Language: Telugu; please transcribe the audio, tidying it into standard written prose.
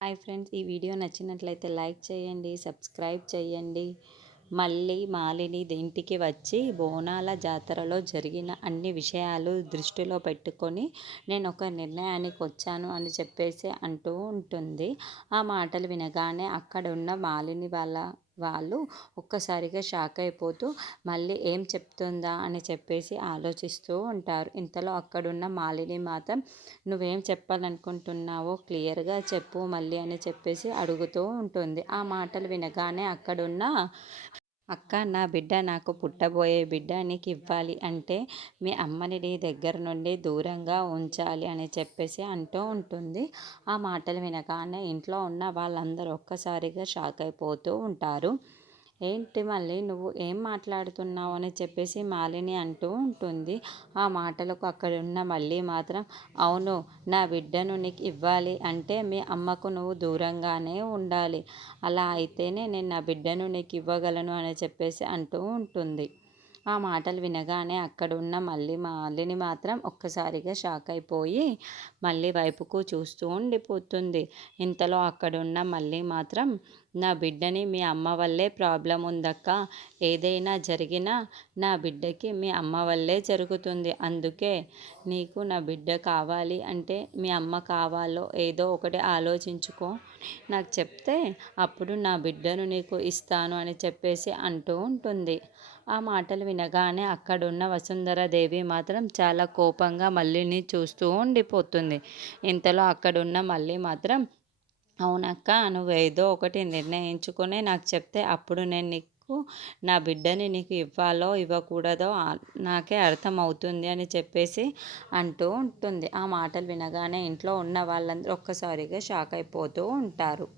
హాయ్ ఫ్రెండ్స్, ఈ వీడియో నచ్చినట్లయితే లైక్ చేయండి, సబ్స్క్రైబ్ చేయండి. మళ్ళీ మాలిని ఇంటికి వచ్చి బోనాల జాతరలో జరిగిన అన్ని విషయాలు దృష్టిలో పెట్టుకొని నేను ఒక నిర్ణయానికి వచ్చాను అని చెప్పేసి అంటూ ఉంటుంది. ఆ మాటలు వినగానే అక్కడ ఉన్న మాలిని వాళ్ళు ఒక్కసారిగా షాక్ అయిపోతూ మళ్ళీ ఏం చెప్తుందా అని చెప్పేసి ఆలోచిస్తూ ఉంటారు. ఇంతలో అక్కడున్న మాలిని మాత్రం నువ్వేం చెప్పాలనుకుంటున్నావో క్లియర్గా చెప్పు మళ్ళీ అని చెప్పేసి అడుగుతూ ఉంటుంది. ఆ మాటలు వినగానే అక్కడున్న అక్క, నా బిడ్డ, నాకు పుట్టబోయే బిడ్డ నీకు ఇవ్వాలి అంటే మీ అమ్మని నీ దగ్గర నుండి దూరంగా ఉంచాలి అని చెప్పేసి అంటూ ఉంటుంది. ఆ మాటలు వినగానే ఇంట్లో ఉన్న వాళ్ళందరూ ఒక్కసారిగా షాక్ అయిపోతూ ఉంటారు. ఏంటి మళ్ళీ నువ్వు ఏం మాట్లాడుతున్నావు అని చెప్పేసి మాలిని అంటూ ఉంటుంది. ఆ మాటలకు అక్కడున్న మళ్ళీ మాత్రం అవును, నా బిడ్డను నీకు ఇవ్వాలి అంటే మీ అమ్మకు నువ్వు దూరంగానే ఉండాలి. అలా అయితేనే నేను నా బిడ్డను నీకు ఇవ్వగలను అని చెప్పేసి అంటూ ఉంటుంది. ఆ మాటలు వినగానే అక్కడున్న మాలిని మాత్రం ఒక్కసారిగా షాక్ అయిపోయి మళ్ళీ వైపుకు చూస్తూ ఉండిపోతుంది. ఇంతలో అక్కడున్న మళ్ళీ మాత్రం నా బిడ్డని మీ అమ్మ వల్లే ప్రాబ్లం ఉందక్క, ఏదైనా జరిగినా నా బిడ్డకి మీ అమ్మ వల్లే జరుగుతుంది. అందుకే నీకు నా బిడ్డ కావాలి అంటే మీ అమ్మ కావాలో ఏదో ఒకటి ఆలోచించుకో, నాకు చెప్తే అప్పుడు నా బిడ్డను నీకు ఇస్తాను అని చెప్పేసి అంటూ ఉంటుంది. ఆ మాటలు వినగానే అక్కడున్న వసుంధరాదేవి మాత్రం చాలా కోపంగా మల్లిని చూస్తూ ఉండిపోతుంది. ఇంతలో అక్కడున్న మళ్ళీ మాత్రం అవునక్క, నువ్వు ఏదో ఒకటి నిర్ణయించుకొని నాకు చెప్తే అప్పుడు నేను నీకు నా బిడ్డని నీకు ఇవ్వాలో ఇవ్వకూడదో నాకే అర్థమవుతుంది అని చెప్పేసి అంటూ ఉంటుంది. ఆ మాటలు వినగానే ఇంట్లో ఉన్న వాళ్ళందరూ ఒక్కసారిగా షాక్ అయిపోతూ ఉంటారు.